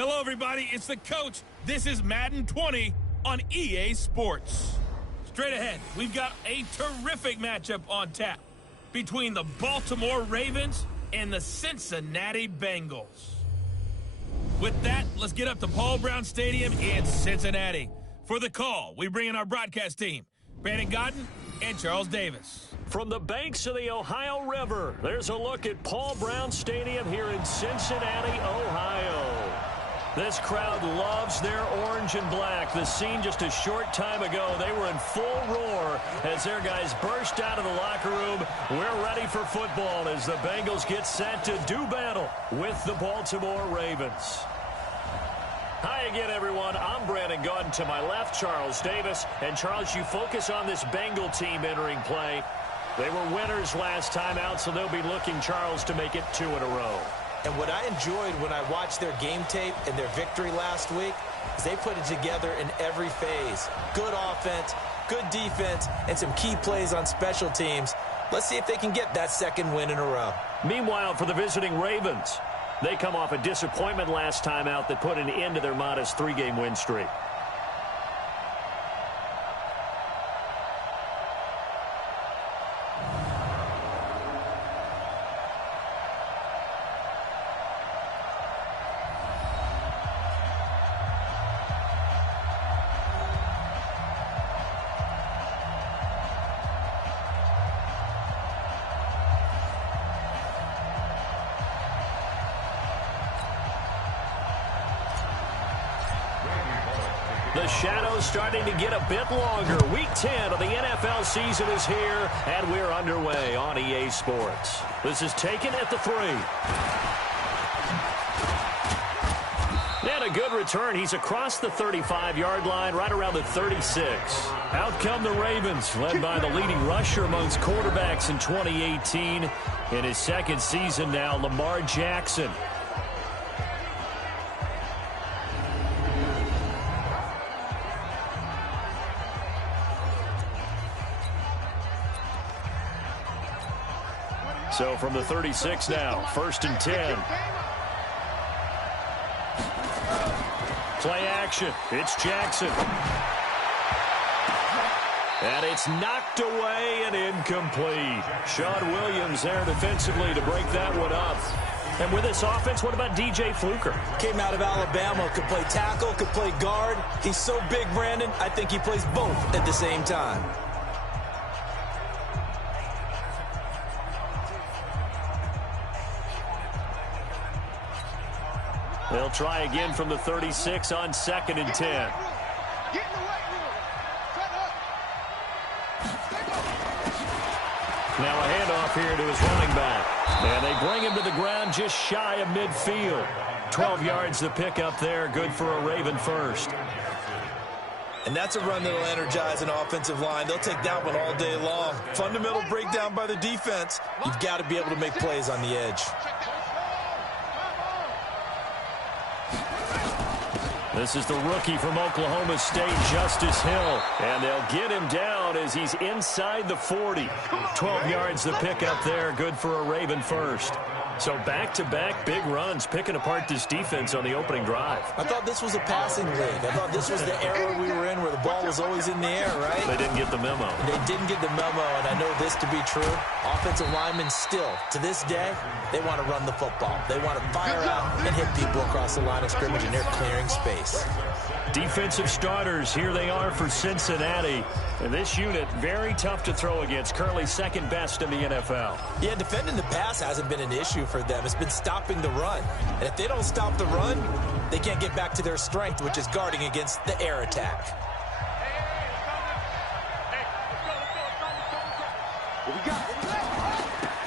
Hello, everybody. It's the coach. This is Madden 20 on EA Sports. Straight ahead, we've got a terrific matchup on tap between the Baltimore Ravens and the Cincinnati Bengals. With that, let's get up to Paul Brown Stadium in Cincinnati. For the call, we bring in our broadcast team, Brandon Godden and Charles Davis. From the banks of the Ohio River, there's a look at Paul Brown Stadium here in Cincinnati, Ohio. This crowd loves their orange and black. The scene just a short time ago, they were in full roar as their guys burst out of the locker room. We're ready for football as the Bengals get set to do battle with the Baltimore Ravens. Hi again, everyone. I'm Brandon Godden. To my left, Charles Davis. And Charles, you focus on this Bengal team entering play. They were winners last time out, so they'll be looking, Charles, to make it 2 in a row. And what I enjoyed when I watched their game tape and their victory last week is they put it together in every phase. Good offense, good defense, and some key plays on special teams. Let's see if they can get that second win in a row. Meanwhile, for the visiting Ravens, they come off a disappointment last time out that put an end to their modest 3-game win streak. The shadow's starting to get a bit longer. Week 10 of the NFL season is here, and we're underway on EA Sports. This is taken at the 3. And a good return. He's across the 35-yard line, right around the 36. Out come the Ravens, led by the leading rusher amongst quarterbacks in 2018. In his second season now, Lamar Jackson. So from the 36 now, 1st and 10. Play action. It's Jackson. And it's knocked away and incomplete. Sean Williams there defensively to break that one up. And with this offense, what about DJ Fluker? Came out of Alabama, could play tackle, could play guard. He's so big, Brandon, I think he plays both at the same time. They'll try again from the 36 on 2nd and 10. Now a handoff here to his running back. And they bring him to the ground just shy of midfield. 12 yards to pick up there. Good for a Raven first. And that's a run that'll energize an offensive line. They'll take that one all day long. Fundamental breakdown by the defense. You've got to be able to make plays on the edge. This is the rookie from Oklahoma State, Justice Hill. And they'll get him down as he's inside the 40. 12 yards to pick up there. Good for a Raven first. So back-to-back big runs, picking apart this defense on the opening drive. I thought this was a passing league. I thought this was the era we were in where the ball was always in the air, right? They didn't get the memo. They didn't get the memo, and I know this to be true. Offensive linemen still, to this day, they want to run the football. They want to fire out and hit people across the line of scrimmage, and they're clearing space. Defensive starters, here they are for Cincinnati. And this unit, very tough to throw against, currently second best in the NFL. Yeah, defending the pass hasn't been an issue for them. It's been stopping the run. And if they don't stop the run, they can't get back to their strength, which is guarding against the air attack.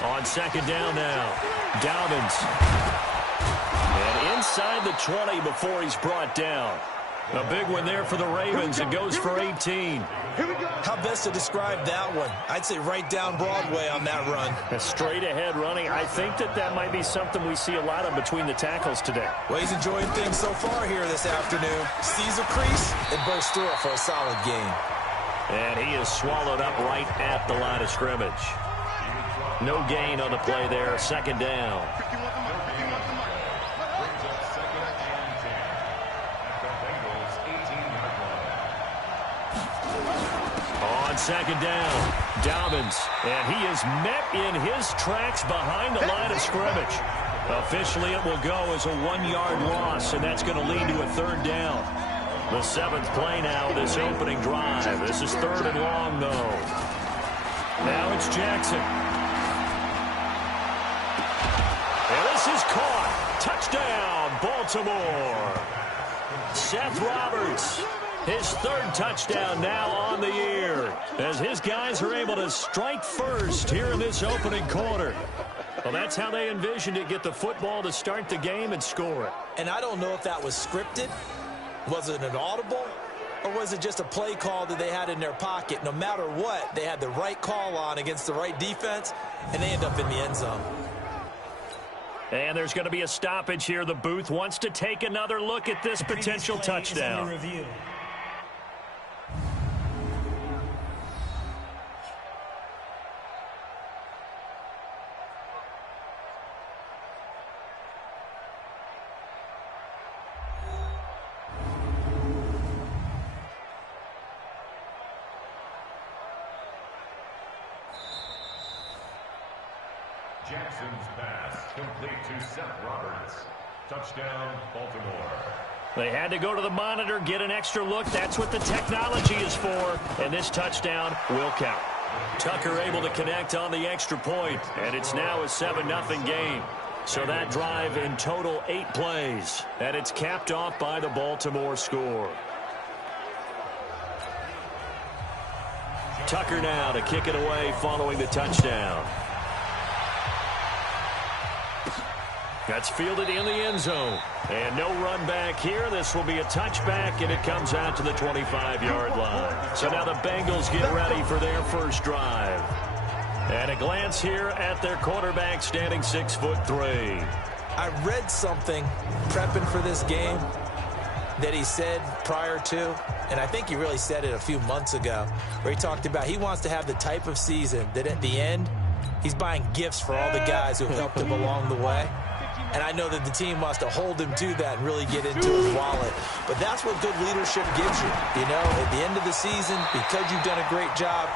On 2nd down now, Dobbins. And inside the 20 before he's brought down. A big one there for the Ravens. It goes for 18. How best to describe that one? I'd say right down Broadway on that run. A straight ahead running. I think that might be something we see a lot of between the tackles today. Well, he's enjoying things so far here this afternoon. Sees a crease and bursts through it for a solid gain. And he is swallowed up right at the line of scrimmage. No gain on the play there. 2nd down. on second down. Dobbins, and he is met in his tracks behind the line of scrimmage. Officially, it will go as a 1-yard loss, and that's going to lead to a third down. The 7th play now, this opening drive. This is 3rd and long, though. Now it's Jackson. And this is caught. Touchdown, Baltimore. Seth Roberts, his 3rd touchdown now on the year, as his guys are able to strike first here in this opening quarter. Well, that's how they envisioned it, get the football to start the game and score it. And I don't know if that was scripted. Was it an audible? Or was it just a play call that they had in their pocket? No matter what, they had the right call on against the right defense, and they end up in the end zone. And there's going to be a stoppage here. The booth wants to take another look at this potential touchdown. Jackson's pass complete to Seth Roberts. Touchdown, Baltimore. They had to go to the monitor, get an extra look. That's what the technology is for. And this touchdown will count. Tucker able to connect on the extra point, and it's now a 7-0 game. So that drive in total 8 plays, and it's capped off by the Baltimore score. Tucker now to kick it away following the touchdown. That's fielded in the end zone. And no run back here. This will be a touchback, and it comes out to the 25-yard line. So now the Bengals get ready for their first drive. And a glance here at their quarterback, standing 6'3". I read something prepping for this game that he said prior to, and I think he really said it a few months ago, where he talked about he wants to have the type of season that at the end, he's buying gifts for all the guys who have helped him along the way. And I know that the team wants to hold him to that and really get into his wallet. But that's what good leadership gives you. You know, at the end of the season, because you've done a great job,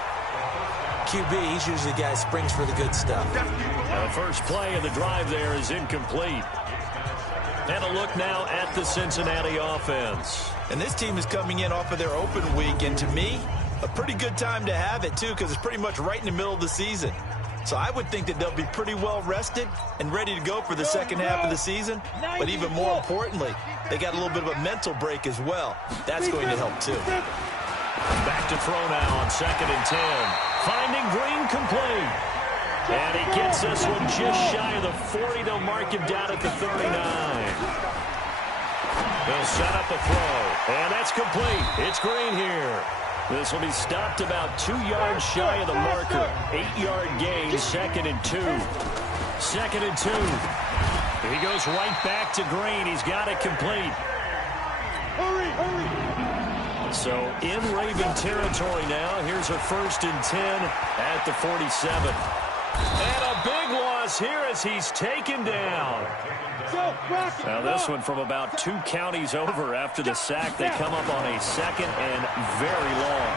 QB, he's usually the guy who springs for the good stuff. The first play of the drive there is incomplete. And a look now at the Cincinnati offense. And this team is coming in off of their open week, and to me, a pretty good time to have it, too, because it's pretty much right in the middle of the season. So I would think that they'll be pretty well rested and ready to go for the second half of the season. But even more importantly, they got a little bit of a mental break as well. That's going to help, too. Back to throw now on 2nd and 10. Finding Green complete. And he gets this one just shy of the 40. They'll mark him down at the 39. They'll set up a throw. And that's complete. It's Green here. This will be stopped about 2 yards shy of the marker. 8-yard gain, 2nd and 2. 2nd and 2. He goes right back to Green. He's got it complete. So in Raven territory now. Here's a 1st and 10 at the 47. And a big loss here as he's taken down. Now this one from about 2 counties over after the sack. They come up on a 2nd and very long.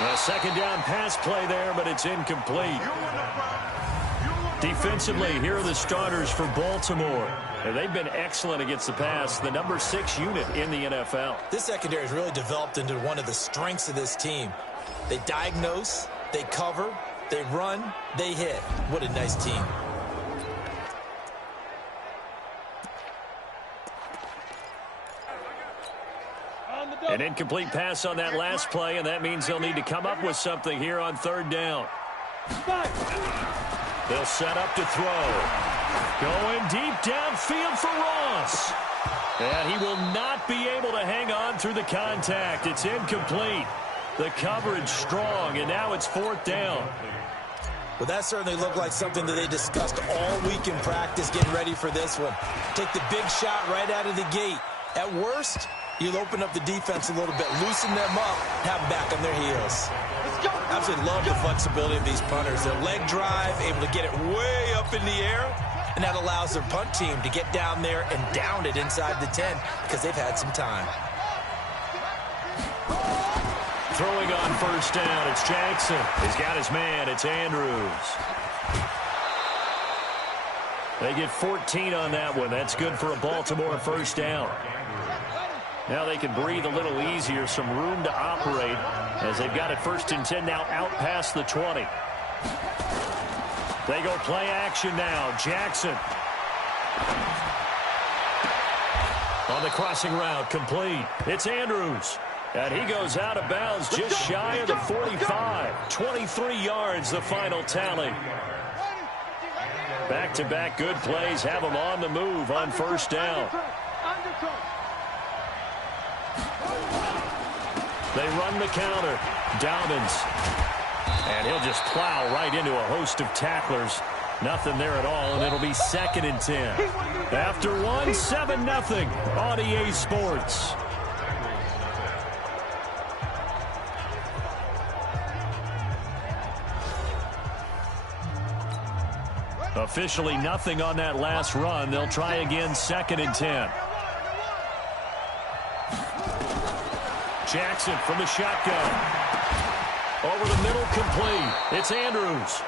A 2nd down pass play there, but it's incomplete. Defensively, here are the starters for Baltimore. And they've been excellent against the pass, the number 6 unit in the NFL. This secondary has really developed into one of the strengths of this team. They diagnose, they cover, they run, they hit. What a nice team. An incomplete pass on that last play, and that means they'll need to come up with something here on 3rd down. They'll set up to throw. Going deep downfield for Ross. And he will not be able to hang on through the contact. It's incomplete. The coverage strong, and now it's 4th down. Well, that certainly looked like something that they discussed all week in practice getting ready for this one. Take the big shot right out of the gate. At worst, you'll open up the defense a little bit, loosen them up, have them back on their heels. Absolutely love the flexibility of these punters. Their leg drive, able to get it way up in the air, and that allows their punt team to get down there and down it inside the 10 because they've had some time. Throwing on first down, it's Jackson. He's got his man, it's Andrews. They get 14 on that one. That's good for a Baltimore first down. Now they can breathe a little easier, some room to operate as they've got it 1st and 10 now out past the 20. They go play action now. Jackson. On the crossing route, complete. It's Andrews. And he goes out of bounds just shy of the 45. 23 yards, the final tally. Back-to-back good plays have them on the move on first down. They run the counter. Dobbins. And he'll just plow right into a host of tacklers. Nothing there at all, and it'll be 2nd and 10. After one, 7-0 on EA Sports. Officially nothing on that last run. They'll try again, 2nd and 10. Jackson from the shotgun. Over the middle, complete. It's Andrews.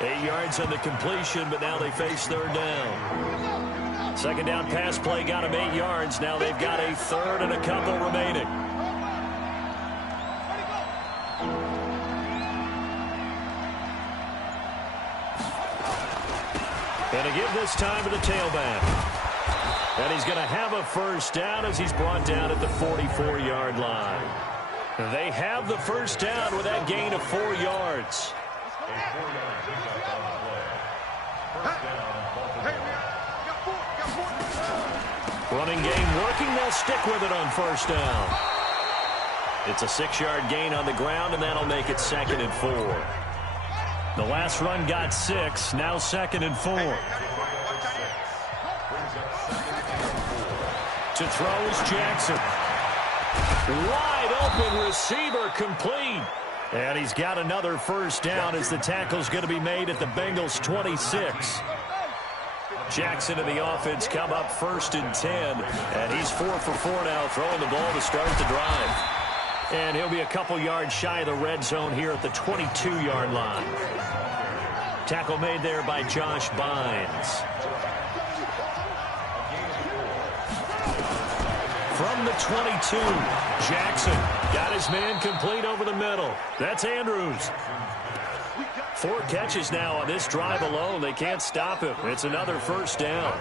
8 yards on the completion, but now they face 3rd down. 2nd down pass play got them 8 yards. Now they've got a 3rd and a couple remaining. And to give this time to the tailback. And he's going to have a first down as he's brought down at the 44-yard line. They have the first down with that gain of 4 yards. Running game working. They'll stick with it on first down. It's a 6-yard gain on the ground, and that'll make it 2nd and 4. The last run got 6. Now 2nd and 4. To throw is Jackson. Wide open receiver, complete. And he's got another first down as the tackle's going to be made at the Bengals 26. Jackson and the offense come up 1st and 10. And he's 4 for 4 now, throwing the ball to start the drive. And he'll be a couple yards shy of the red zone here at the 22-yard line. Tackle made there by Josh Bynes. From the 22, Jackson got his man complete over the middle. That's Andrews. 4 catches now on this drive alone. They can't stop him. It's another first down.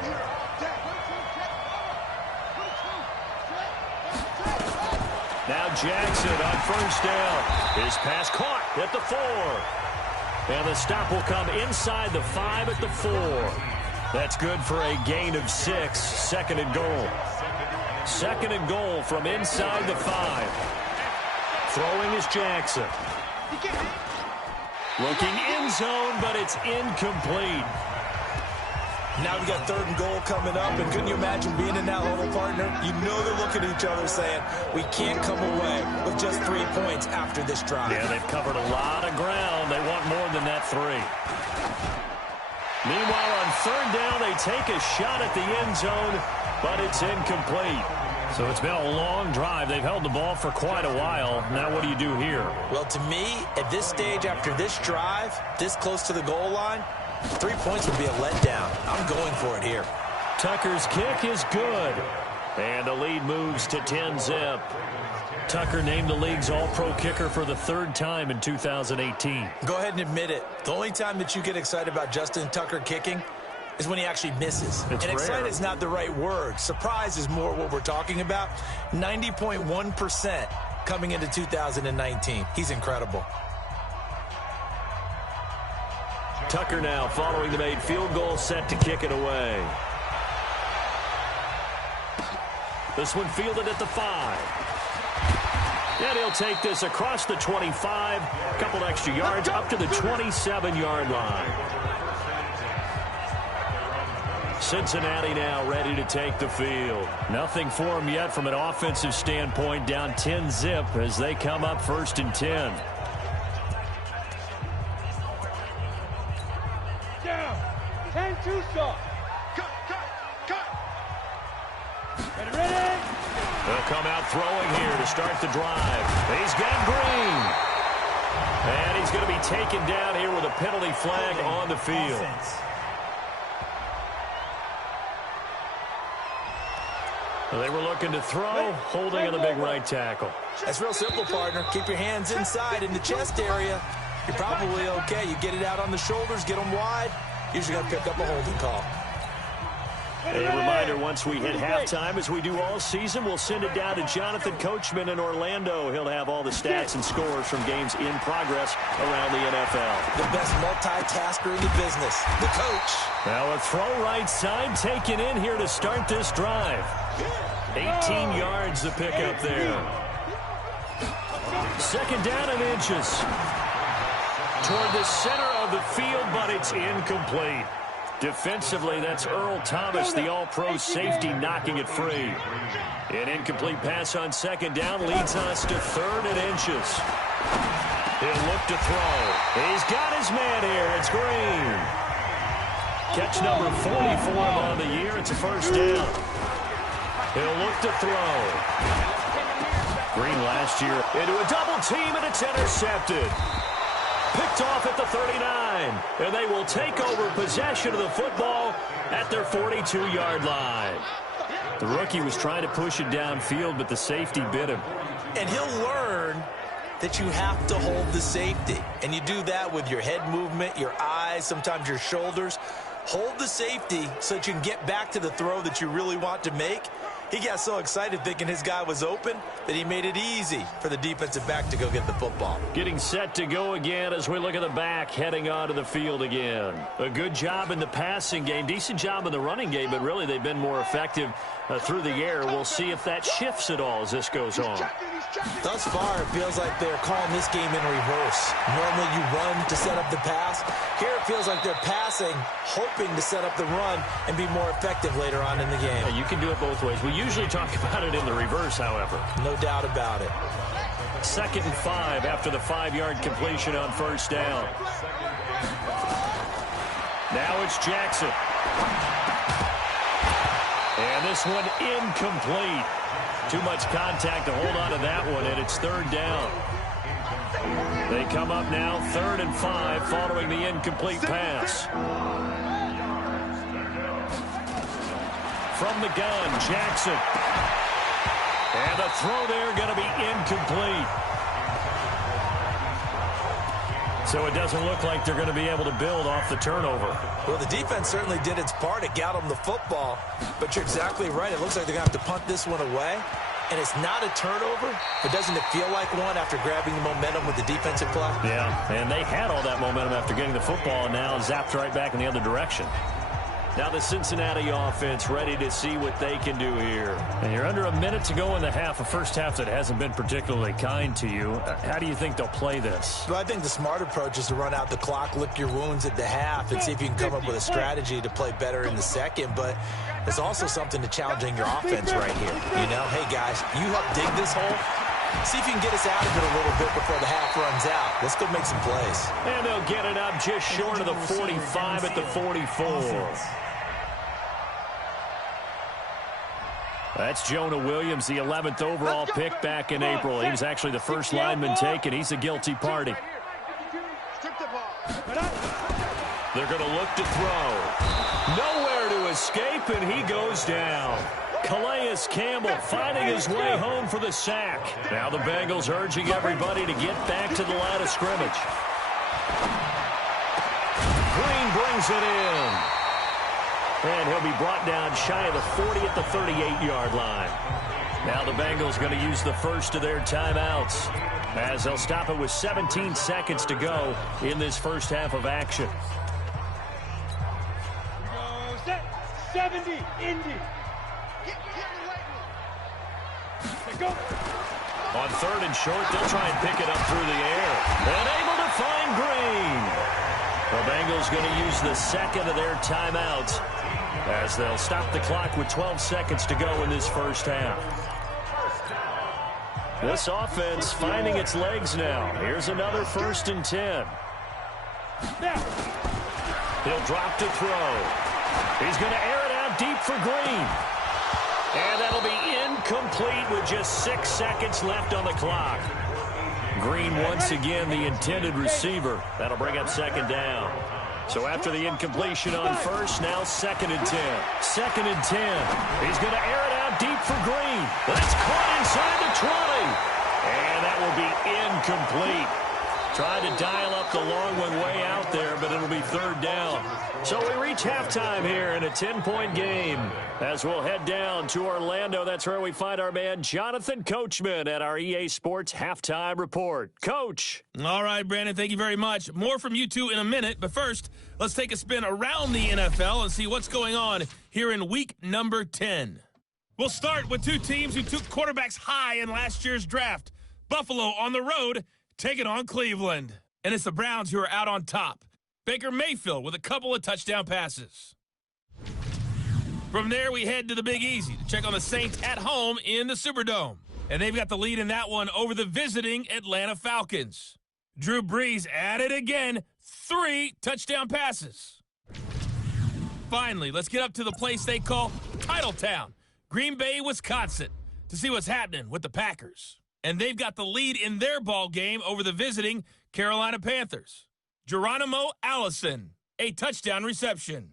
Now Jackson on first down. His pass caught at the 4. And the stop will come inside the 5 at the 4. That's good for a gain of 6. 2nd and goal. 2nd and goal from inside the 5. Throwing is Jackson. Looking end zone, but it's incomplete. Now we got 3rd and goal coming up, and couldn't you imagine being in that huddle, partner? You know they're looking at each other saying, we can't come away with just 3 points after this drive. Yeah, they've covered a lot of ground. They want more than that 3. Meanwhile, on 3rd down, they take a shot at the end zone, but it's incomplete. So it's been a long drive. They've held the ball for quite a while. Now what do you do here? Well, to me, at this stage after this drive, this close to the goal line, 3 points would be a letdown. I'm going for it here. Tucker's kick is good. And the lead moves to 10-zip. Tucker named the league's all-pro kicker for the 3rd time in 2018. Go ahead and admit it. The only time that you get excited about Justin Tucker kicking is when he actually misses. It's and rare. excited is not the right word. Surprise is more what we're talking about. 90.1% coming into 2019. He's incredible. Tucker now following the made field goal, set to kick it away. This one fielded at the 5. And he'll take this across the 25, a couple extra yards up to the 27-yard line. Cincinnati now ready to take the field. Nothing for them yet from an offensive standpoint, down 10-zip as they come up 1st and 10. Down. 10-2 stop. Cut. Ready. They'll come out throwing here to start the drive. He's got He's going to be taken down here with a penalty flag on the field. They were looking to throw, holding on the big right tackle. That's real simple, partner. Keep your hands inside in the chest area. You're probably okay. You get it out on the shoulders, get them wide. Usually going to pick up a holding call. A reminder, once we hit halftime, as we do all season, we'll send it down to Jonathan Coachman in Orlando. He'll have all the stats and scores from games in progress around the NFL. The best multitasker in the business, the coach. Now a throw right side taken in here to start this drive. 18 yards to pick up there. Second down and inches. Toward the center of the field, but it's incomplete. Defensively, that's Earl Thomas, the all-pro safety, knocking it free. An incomplete pass on second down leads us to third and inches. He'll look to throw. He's got his man here. It's Green. Catch number 44 on the year. It's a first down. He'll look to throw. Green last year into a double team, and it's intercepted. Picked off at the 39, and they will take over possession of the football at their 42-yard line. The rookie was trying to push it downfield, but the safety bit him. And he'll learn that you have to hold the safety. And you do that with your head movement, your eyes, sometimes your shoulders. Hold the safety so that you can get back to the throw that you really want to make. He got so excited thinking his guy was open that he made it easy for the defensive back to go get the football. Getting set to go again as we look at the back, heading onto the field again. A good job in the passing game, decent job in the running game, but really they've been more effective through the air. We'll see if that shifts at all as this goes on. Thus far, it feels like they're calling this game in reverse. Normally you run to set up the pass. Here it feels like they're passing, hoping to set up the run and be more effective later on in the game. Yeah, you can do it both ways. We usually talk about it in the reverse, however. No doubt about it. 2nd and 5 after the 5-yard completion on first down. Now it's Jackson. And this one incomplete. Too much contact to hold on to that one, and it's third down. They come up now 3rd and 5 following the incomplete pass. From the gun, Jackson. And the throw there going to be incomplete. So it doesn't look like they're going to be able to build off the turnover. Well, the defense certainly did its part. It got them the football. But you're exactly right. It looks like they're going to have to punt this one away. And it's not a turnover, but doesn't it feel like one after grabbing the momentum with the defensive play? Yeah, and they had all that momentum after getting the football and now zapped right back in the other direction. Now the Cincinnati offense ready to see what they can do here. And you're under a minute to go in the half, a first half that hasn't been particularly kind to you. How do you think they'll play this? Well, I think the smart approach is to run out the clock, lick your wounds at the half, and see if you can come up with a strategy to play better in the second. But there's also something to challenging your offense right here. You know, hey, guys, you help dig this hole. See if you can get us out of it a little bit before the half runs out. Let's go make some plays. And they'll get it up just short of the 45 at the 44. That's Jonah Williams, the 11th overall pick back in April. He was actually the first lineman taken. He's a guilty party. They're going to look to throw. Nowhere to escape, and he goes down. Calais Campbell finding his way home for the sack. Now the Bengals urging everybody to get back to the line of scrimmage. Green brings it in. And he'll be brought down shy of the 40 at the 38-yard line. Now the Bengals going to use the first of their timeouts as they'll stop it with 17 seconds to go in this first half of action. Set 70, Indy. Go. On 3rd and short, they'll try and pick it up through the air. And able to find Green. The Bengals going to use the second of their timeouts as they'll stop the clock with 12 seconds to go in this first half. This offense finding its legs now. Here's another 1st and 10. He'll drop to throw. He's going to air it out deep for Green. And that'll be incomplete with just 6 seconds left on the clock. Green once again the intended receiver. That'll bring up second down. So after the incompletion on first, now 2nd and 10. 2nd and 10. He's going to air it out deep for Green. That's caught inside the 20. And that will be incomplete. Tried to dial up the long one way out there, but it'll be 3rd down. So we reach halftime here in a 10-point game. As we'll head down to Orlando, that's where we find our man Jonathan Coachman at our EA Sports Halftime Report. Coach. All right, Brandon, thank you very much. More from you two in a minute, but first, let's take a spin around the NFL and see what's going on here in week number 10. We'll start with two teams who took quarterbacks high in last year's draft. Buffalo on the road, taking on Cleveland. And it's the Browns who are out on top. Baker Mayfield with a couple of touchdown passes. From there, we head to the Big Easy to check on the Saints at home in the Superdome. And they've got the lead in that one over the visiting Atlanta Falcons. Drew Brees at it again, 3 touchdown passes. Finally, let's get up to the place they call Titletown, Green Bay, Wisconsin, to see what's happening with the Packers. And they've got the lead in their ball game over the visiting Carolina Panthers. Geronimo Allison, a touchdown reception.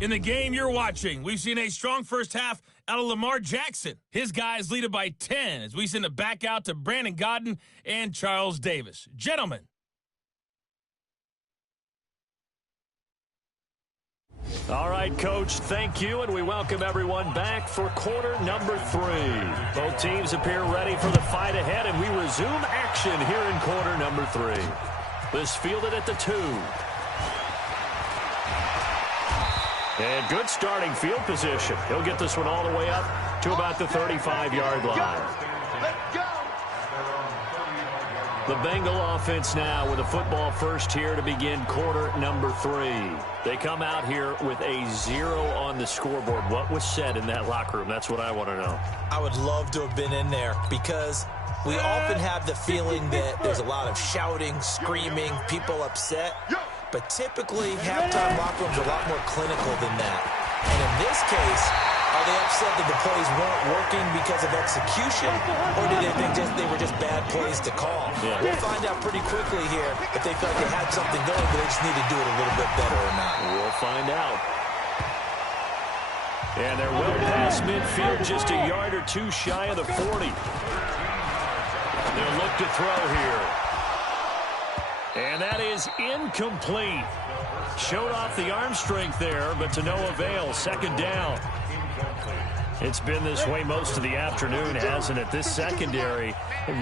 In the game you're watching, we've seen a strong first half out of Lamar Jackson. His guys lead it by 10 as we send it back out to Brandon Godden and Charles Davis. Gentlemen. All right, Coach, thank you, and we welcome everyone back for quarter number 3. Both teams appear ready for the fight ahead, and we resume action here in quarter number 3. This fielded at the 2. And good starting field position. He'll get this one all the way up to about the 35-yard line. Let's go. The Bengal offense now with a football first here to begin quarter number 3. They come out here with a 0 on the scoreboard. What was said in that locker room? That's what I want to know. I would love to have been in there because we often have the feeling that there's a lot of shouting, screaming, people upset. But typically, halftime locker rooms are a lot more clinical than that. And in this case, are they upset that the plays weren't working because of execution, or did they think they were just bad plays to call? Yeah. We'll find out pretty quickly here if they felt they had something going, but they just need to do it a little bit better or not. We'll find out. And they're well past midfield, just a yard or 2 shy of the 40. They'll look to throw here. And that is incomplete. Showed off the arm strength there, but to no avail. 2nd down. It's been this way most of the afternoon, hasn't it? This secondary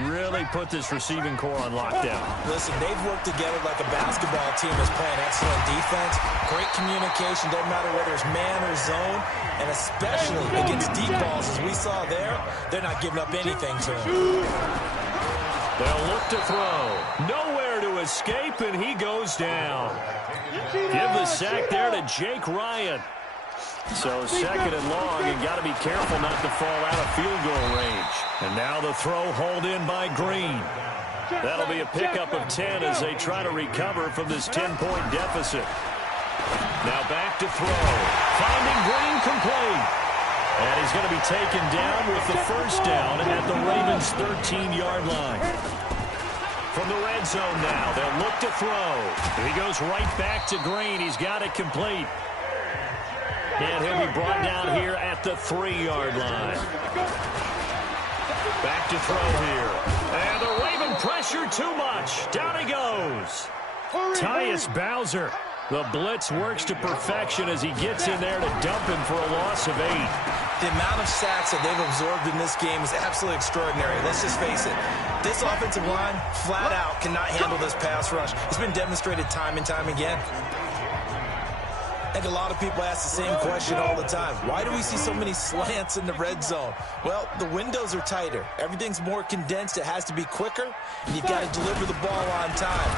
really put this receiving core on lockdown. Listen, they've worked together like a basketball team is playing excellent defense. Great communication, doesn't matter whether it's man or zone. And especially against deep balls, as we saw there, they're not giving up anything to them. They'll look to throw. Nowhere to escape, and he goes down. Give the sack there to Jake Ryan. So 2nd and long, and got to be careful not to fall out of field goal range. And now the throw hauled in by Green. That'll be a pickup of 10 as they try to recover from this 10-point deficit. Now back to throw. Finding Green complete. And he's going to be taken down with the first down at the Ravens' 13-yard line. From the red zone now, they'll look to throw. He goes right back to Green. He's got it complete. And he'll be brought down here at the 3-yard line. Back to throw here. And the Raven pressure too much. Down he goes. Tyus Bowser. The blitz works to perfection as he gets in there to dump him for a loss of 8. The amount of sacks that they've absorbed in this game is absolutely extraordinary. Let's just face it. This offensive line, flat out, cannot handle this pass rush. It's been demonstrated time and time again. And a lot of people ask the same question all the time. Why do we see so many slants in the red zone? Well, the windows are tighter. Everything's more condensed. It has to be quicker, and you've got to deliver the ball on time.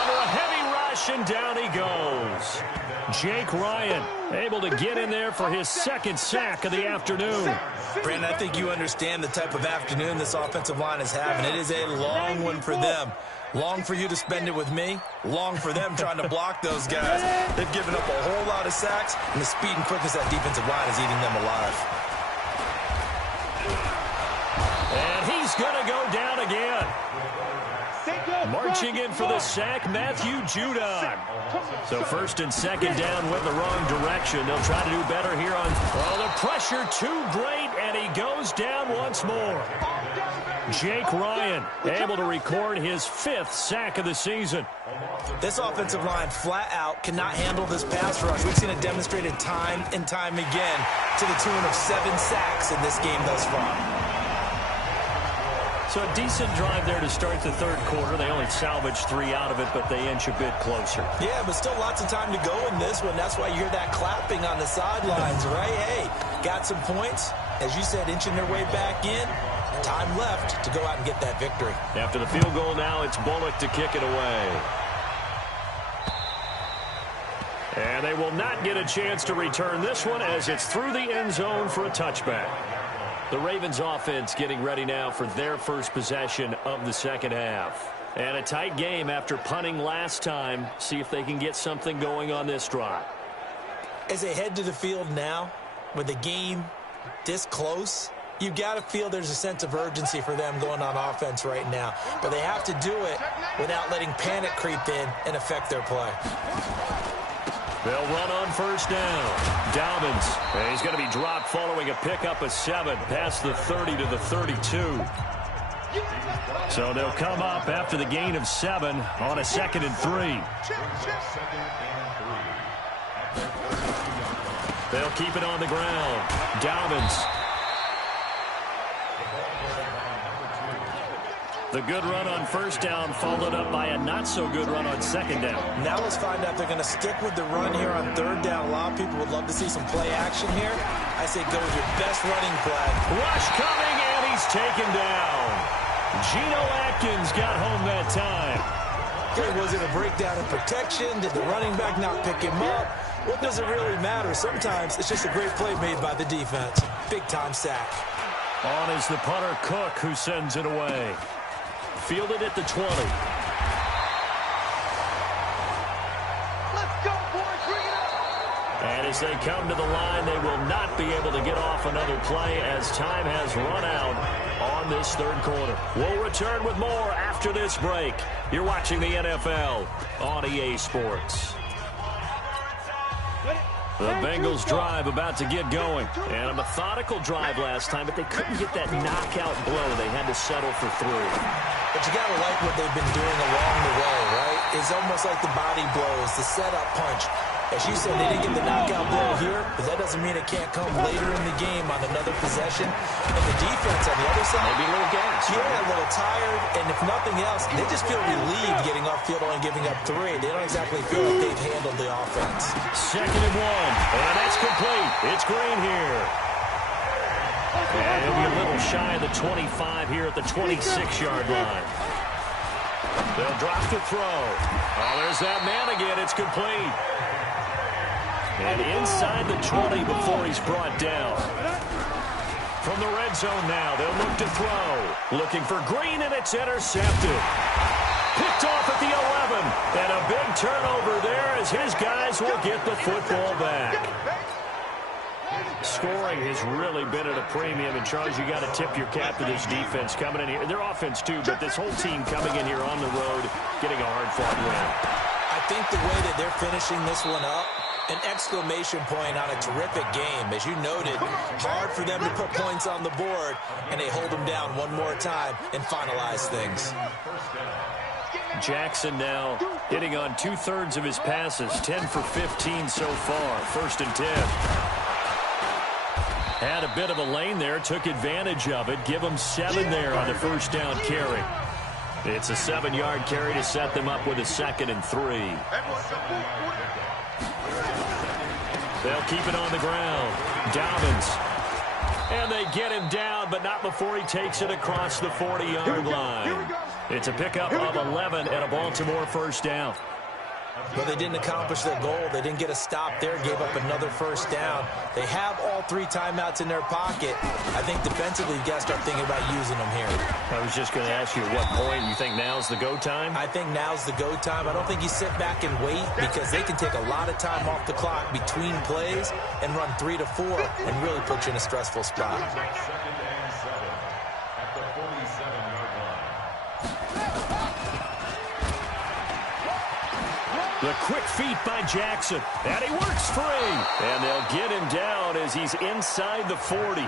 Under a heavy rush, and down he goes. Jake Ryan able to get in there for his 2nd sack of the afternoon. Brandon, I think you understand the type of afternoon this offensive line is having. It is a long one for them. Long for you to spend it with me. Long for them trying to block those guys. They've given up a whole lot of sacks, and the speed and quickness of that defensive line is eating them alive. And he's going to go down again. Marching in for the sack, Matthew Judon. So first and second down went the wrong direction. They'll try to do better here on... Oh, the pressure too great, and he goes down once more. Jake Ryan able to record his 5th sack of the season. This offensive line flat out cannot handle this pass rush. We've seen it demonstrated time and time again to the tune of 7 sacks in this game thus far. So a decent drive there to start the 3rd quarter. They only salvaged 3 out of it, but they inch a bit closer. Yeah, but still lots of time to go in this one. That's why you hear that clapping on the sidelines, right? Hey, got some points. As you said, inching their way back in. Time left to go out and get that victory. After the field goal now, it's Bullock to kick it away. And they will not get a chance to return this one as it's through the end zone for a touchback. The Ravens offense getting ready now for their first possession of the second half. And a tight game after punting last time. See if they can get something going on this drive. As they head to the field now, with the game this close, you've got to feel there's a sense of urgency for them going on offense right now. But they have to do it without letting panic creep in and affect their play. They'll run on first down. Dobbins, and he's going to be dropped following a pickup of 7 past the 30 to the 32. So they'll come up after the gain of 7 on a 2nd and 3. They'll keep it on the ground. Dobbins. The good run on first down followed up by a not-so-good run on 2nd down. Now let's find out if they're going to stick with the run here on 3rd down. A lot of people would love to see some play action here. I say go with your best running play. Rush coming, and he's taken down. Geno Atkins got home that time. Okay, was it a breakdown in protection? Did the running back not pick him up? What does it really matter? Sometimes it's just a great play made by the defense. Big-time sack. On is the punter, Cook, who sends it away. Fielded at the 20. Let's go, boys. Bring it up. And as they come to the line, they will not be able to get off another play as time has run out on this 3rd quarter. We'll return with more after this break. You're watching the NFL on EA Sports. The Bengals drive about to get going. And a methodical drive last time, but they couldn't get that knockout blow. They had to settle for 3. But you got to like what they've been doing along the way, right? It's almost like the body blows, the setup punch. As you said, they didn't get the knockout blow here, but that doesn't mean it can't come later in the game on another possession. And the defense on the other side, maybe a little gas. Yeah, a little tired, and if nothing else, they just feel relieved getting off field only giving up 3. They don't exactly feel like they've handled the offense. 2nd and 1, and that's complete. It's Green here. And he'll be a little shy of the 25 here at the 26-yard line. They'll drop to throw. Oh, there's that man again. It's complete. And inside the 20 before he's brought down. From the red zone now, they'll look to throw. Looking for Green, and it's intercepted. Picked off at the 11. And a big turnover there as his guys will get the football back. Scoring has really been at a premium. And, Charles, you got to tip your cap to this defense coming in here. Their offense, too, but this whole team coming in here on the road, getting a hard-fought win. I think the way that they're finishing this one up, an exclamation point on a terrific game. As you noted, hard for them to put points on the board, and they hold them down one more time and finalize things. Jackson now hitting on 2/3 of his passes, 10 for 15 so far. 1st and 10. Had a bit of a lane there, took advantage of it. Give them 7 there on the 1st down carry. It's a 7-yard carry to set them up with a 2nd and 3. They'll keep it on the ground. Dobbins. And they get him down, but not before he takes it across the 40-yard line. It's a pickup of 11 and a Baltimore 1st down. But they didn't accomplish their goal. They didn't get a stop there, gave up another 1st down. They have all 3 timeouts in their pocket. I think defensively, you got to start thinking about using them here. I was just going to ask you, at what point you think now's the go time? I think now's the go time. I don't think you sit back and wait, because they can take a lot of time off the clock between plays and run 3 to 4 and really put you in a stressful spot. The quick feet by Jackson. And he works free. And they'll get him down as he's inside the 40.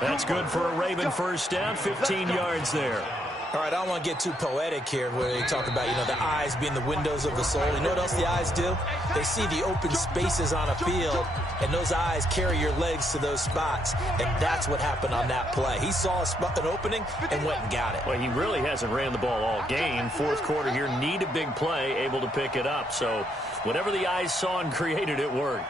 That's good for a Raven first down, 15 yards there. All right, I don't want to get too poetic here where they talk about, the eyes being the windows of the soul. You know what else the eyes do? They see the open spaces on a field, and those eyes carry your legs to those spots, and that's what happened on that play. He saw an opening and went and got it. Well, he really hasn't ran the ball all game. Fourth quarter here, need a big play, able to pick it up. So whatever the eyes saw and created, it worked.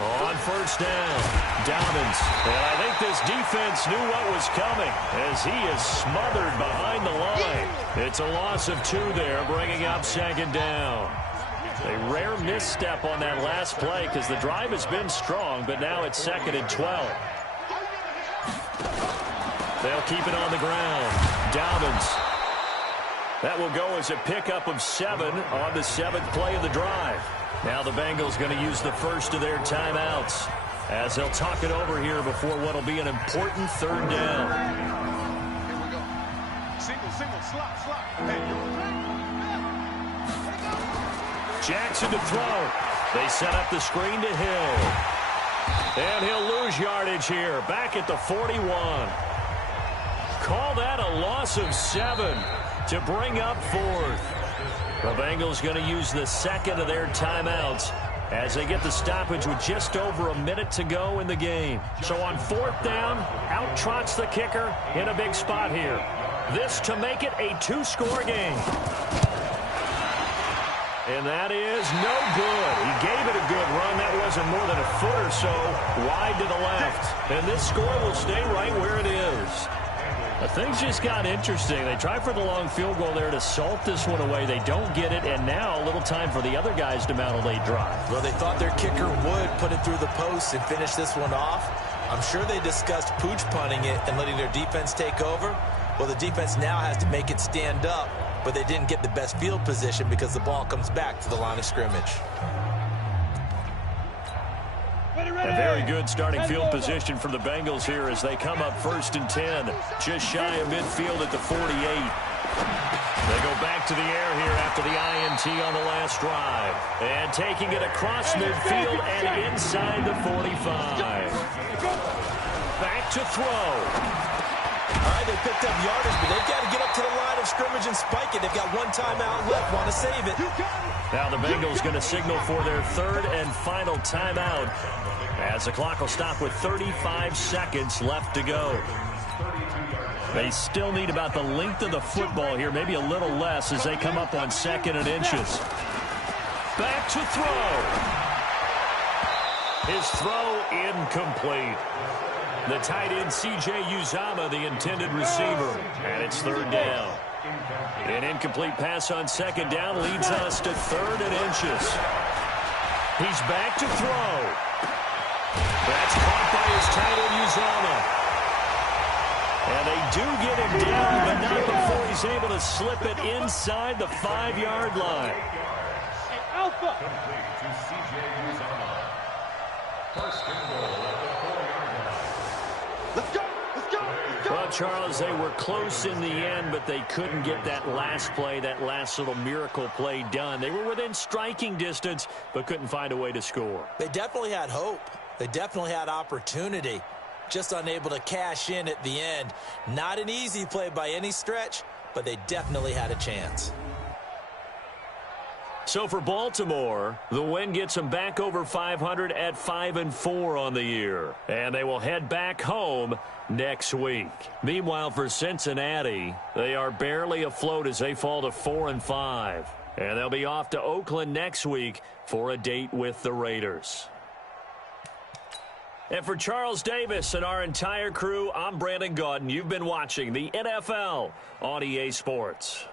On first down, Dobbins. And I think this defense knew what was coming as he is smothered behind the line. It's a loss of 2 there, bringing up second down. A rare misstep on that last play because the drive has been strong, but now it's 2nd and 12. They'll keep it on the ground. Dobbins. That will go as a pickup of 7 on the 7th play of the drive. Now the Bengals going to use the first of their timeouts as they'll talk it over here before what will be an important third down. Here we go. Single, slot. Hey. Jackson to throw. They set up the screen to Hill. And he'll lose yardage here. Back at the 41. Call that a loss of 7 to bring up 4th. The Bengals going to use the second of their timeouts as they get the stoppage with just over a minute to go in the game. So on 4th down, out trots the kicker in a big spot here. This to make it a 2-score game. And that is no good. He gave it a good run. That wasn't more than a foot or so wide to the left. And this score will stay right where it is. But things just got interesting. They tried for the long field goal there to salt this one away. They don't get it, and now a little time for the other guys to mount a late drive. Well, they thought their kicker would put it through the post and finish this one off. I'm sure they discussed pooch punting it and letting their defense take over. Well, the defense now has to make it stand up, but they didn't get the best field position because the ball comes back to the line of scrimmage. A very good starting field position for the Bengals here as they come up 1st and 10, just shy of midfield at the 48. They go back to the air here after the INT on the last drive. And taking it across midfield and inside the 45. Back to throw. All right, they picked up yardage, but they've got to get up to the line of scrimmage and spike it. They've got one timeout left, want to save it. Now the Bengals going to signal for their 3rd and final timeout as the clock will stop with 35 seconds left to go. They still need about the length of the football here, maybe a little less as they come up on 2nd and inches. Back to throw. His throw incomplete. The tight end, C.J. Uzomah, the intended receiver. And it's 3rd down. An incomplete pass on 2nd down leads us to 3rd and inches. He's back to throw. That's caught by his tight end, Uzomah. And they do get him down, but not before he's able to slip it inside the 5-yard line. Alpha. Complete to C.J. Uzomah. First and goal at the 4-yard line. Let's go. Well, Charles, they were close in the end, but they couldn't get that last play, that last little miracle play done. They were within striking distance, but couldn't find a way to score. They definitely had hope. They definitely had opportunity. Just unable to cash in at the end. Not an easy play by any stretch, but they definitely had a chance. So for Baltimore, the win gets them back over 500 at 5-4 on the year. And they will head back home next week. Meanwhile, for Cincinnati, they are barely afloat as they fall to 4-5. And they'll be off to Oakland next week for a date with the Raiders. And for Charles Davis and our entire crew, I'm Brandon Gaudin. You've been watching the NFL on EA Sports.